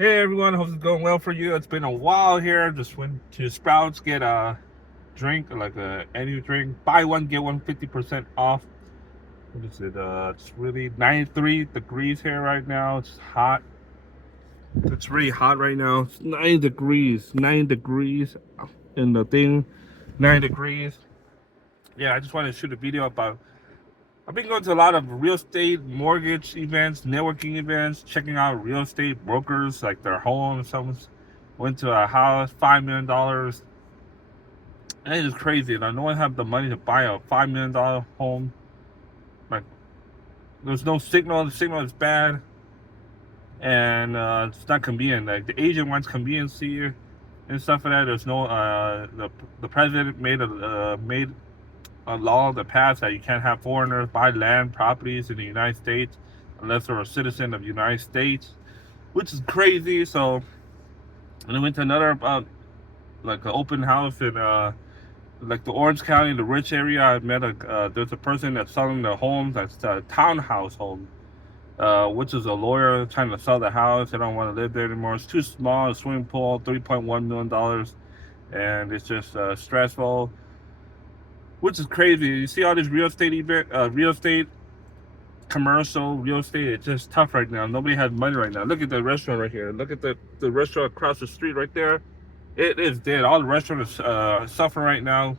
Hey everyone, hope it's going well for you. It's been a while here. Just went to Sprouts, get a drink, like a any drink. Buy one, get one 50% off. What is it? It's really 93 degrees here right now. It's hot. It's really hot right now. It's 9 degrees. 9 degrees in the thing. 9 degrees. Yeah, I just wanted to shoot a video about. I've been going to a lot of real estate mortgage events, networking events, checking out real estate brokers, like their homes. Someone's went to a house, $5 million. And it is crazy. And I don't have the money to buy a $5 million home. Like, there's no signal. The signal is bad, and it's not convenient. Like the agent wants conveniency and stuff like that. There's no. The president made a law that passed that you can't have foreigners buy land properties in the United States unless they're a citizen of the United States, which is crazy. So, and I went to another like an open house in like the Orange County, the rich area. I met there's a person that's selling the homes. That's a townhouse home, which is a lawyer trying to sell the house. They don't want to live there anymore. It's too small. A swimming pool, $3.1 million, and it's just stressful, which is crazy. You see all these real estate commercial real estate. It's just tough right now. Nobody has money right now. Look at the restaurant right here. Look at the restaurant across the street right there. It is dead. All the restaurants suffering right now.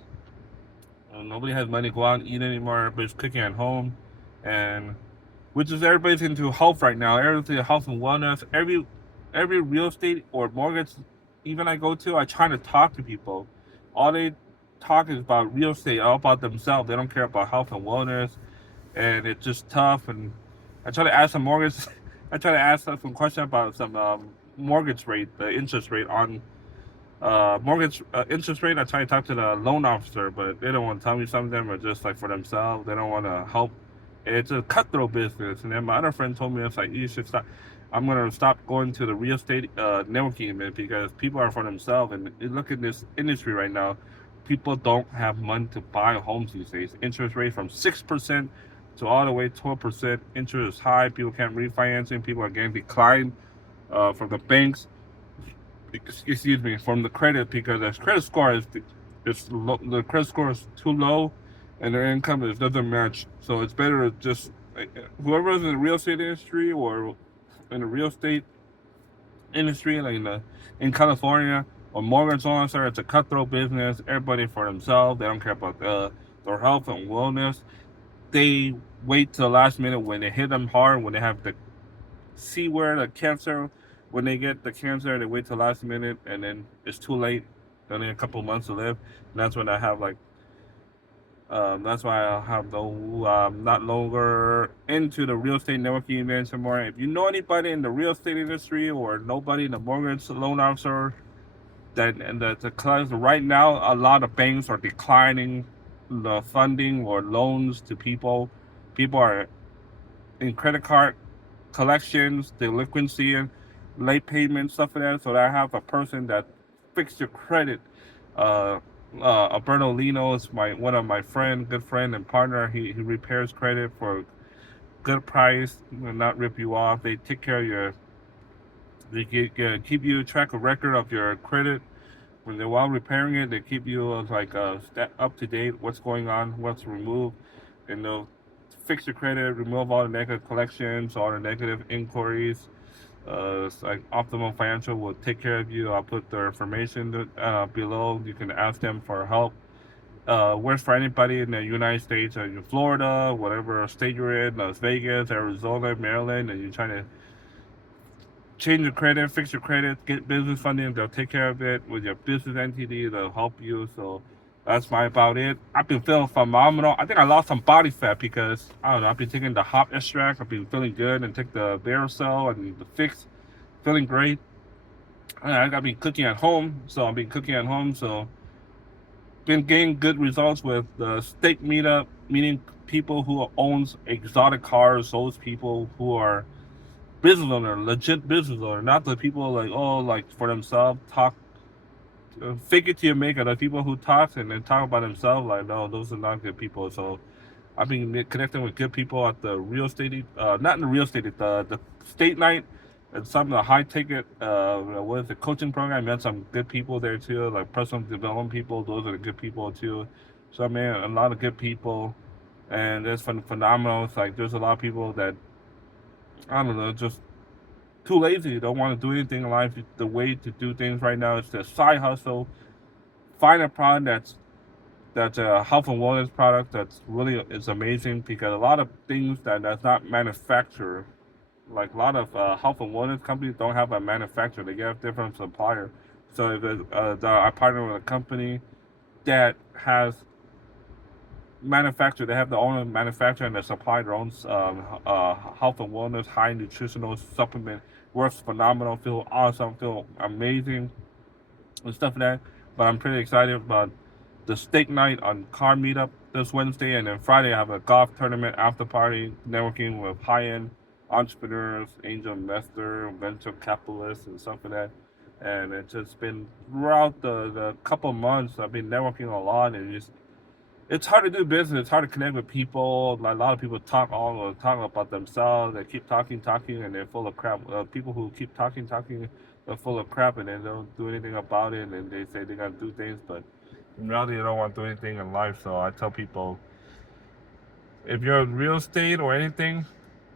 Nobody has money to go out and eat anymore. Everybody's cooking at home, and which is everybody's into health right now. Everything health and wellness. Every real estate or mortgage even I go to, I try to talk to people. All they talk is about real estate, all about themselves. They don't care about health and wellness, and it's just tough. And I try to ask some mortgage. I try to ask some question about some mortgage rate, the interest rate on mortgage interest rate. I try to talk to the loan officer, but they don't want to tell me. Some of them are just like for themselves. They don't want to help. It's a cutthroat business. And then my other friend told me, it's like, you should stop. I'm gonna stop going to the real estate networking event because people are for themselves. And look at this industry right now. People don't have money to buy homes these days. Interest rate from 6% to all the way 12%. Interest is high. People can't refinancing. People are getting declined from the banks, excuse me, from the credit, because their credit score is low, the credit score is too low, and their income doesn't match. So it's better to just whoever is in the real estate industry or in the real estate industry, like in California or mortgage officer, it's a cutthroat business. Everybody for themselves. They don't care about their health and wellness. They wait till the last minute when they hit them hard, when they have the see where the cancer, when they get the cancer, they wait till last minute, and then it's too late. Only a couple months to live, and that's when I have like, that's why I have no, not longer into the real estate networking events anymore. If you know anybody in the real estate industry or nobody in the mortgage loan officer, that and the clients right now, a lot of banks are declining the funding or loans to people. People are in credit card collections, delinquency, and late payment stuff like that. So that I have a person that fix your credit. Uh, Alberto Lino is my one of my good friend and partner. He repairs credit for good price, will not rip you off. They take care of your. They keep you track of record of your credit. When they're while repairing it, they keep you like up to date. What's going on? What's removed, and they'll fix your credit, remove all the negative collections, all the negative inquiries. It's like Optimum Financial will take care of you. I'll put their information below. You can ask them for help. Works for anybody in the United States, in Florida, whatever state you're in, Las Vegas, Arizona, Maryland, and you're trying to change your credit, fix your credit, get business funding. They'll take care of it with your business entity. They'll help you. So that's my about it. I've been feeling phenomenal. I think I lost some body fat because I don't know. I've been taking the hop extract. I've been feeling good, and take the Baricel and the fix, feeling great. I've been cooking at home, so I've been cooking at home. So been getting good results with the steak meetup, meeting people who owns exotic cars. Those people who are business owner, legit business owner, not the people like, oh, like for themselves, talk, fake it till you make it. The people who talk and then talk about themselves, like, no, those are not good people. So I've been connecting with good people at the real estate, not in the real estate, the state night And some of the high ticket, what is the coaching program? I met some good people there too, like personal development people. Those are the good people too. So I met a lot of good people, and it's phenomenal. It's like there's a lot of people that I don't know, just too lazy, don't want to do anything in life. The way to do things right now is to side hustle, find a product that's a health and wellness product that's really is amazing because a lot of things that's not manufactured, like a lot of health and wellness companies don't have a manufacturer; they get a different supplier. So if I partner with a company that has manufacturer, they have their own manufacturer and they supply their own health and wellness, high nutritional supplement. Works phenomenal, feel awesome, feel amazing and stuff like that. But I'm pretty excited about the steak night on car meetup this Wednesday, and then Friday I have a golf tournament after party, networking with high end entrepreneurs, angel investor, venture capitalists, and stuff like that. And it's just been throughout the couple months I've been networking a lot, and just it's hard to do business. It's hard to connect with people. Like, a lot of people talk about themselves. They keep talking, and they're full of crap. People who keep talking, they're full of crap, and they don't do anything about it. And they say they gotta do things, but in reality, they don't want to do anything in life. So I tell people, if you're in real estate or anything,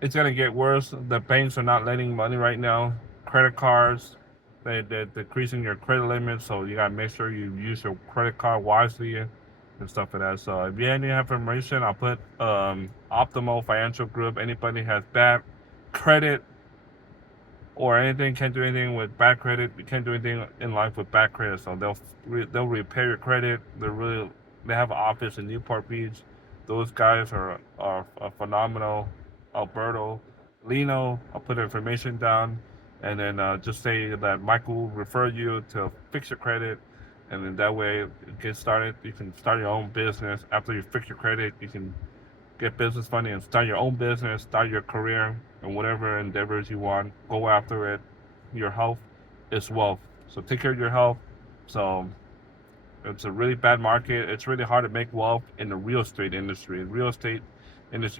it's gonna get worse. The banks are not lending money right now. Credit cards, they're decreasing your credit limit, so you gotta make sure you use your credit card wisely and stuff like that. So if you have any information, I'll put Optimal Financial Group. Anybody has bad credit or anything, can't do anything with bad credit. You can't do anything in life with bad credit. So they'll repair your credit. They have an office in Newport Beach. Those guys are phenomenal. Alberto, Lino. I'll put the information down, and then just say that Michael will refer you to fix your credit, and then that way get started. You can start your own business after you fix your credit. You can get business funding and start your own business, start your career, and whatever endeavors you want. Go after it. Your health is wealth. So take care of your health. So it's a really bad market. It's really hard to make wealth in the real estate industry.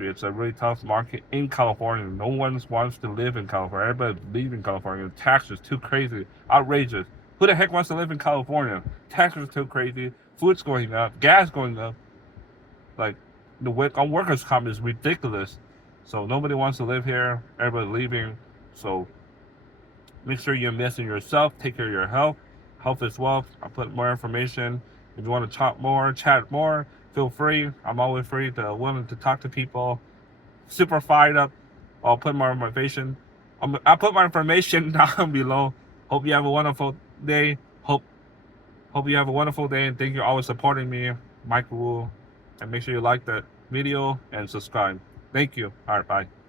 It's a really tough market in California. No one wants to live in California. Everybody's leaving California. The taxes too crazy, outrageous. Who the heck wants to live in California? Taxes too crazy. Food's going up. Gas going up. Like the work on workers' comp is ridiculous. So nobody wants to live here. Everybody's leaving. So make sure you invest in yourself. Take care of your health. Health is wealth. I'll put more information. If you want to chat more, feel free. I'm always free to willing to talk to people. Super fired up. I'll put more information. I'll put my information down below. Hope you have a wonderful day. Hope you have a wonderful day, and thank you for always supporting me, Michael Wu. And make sure you like the video and subscribe. Thank you. All right, bye.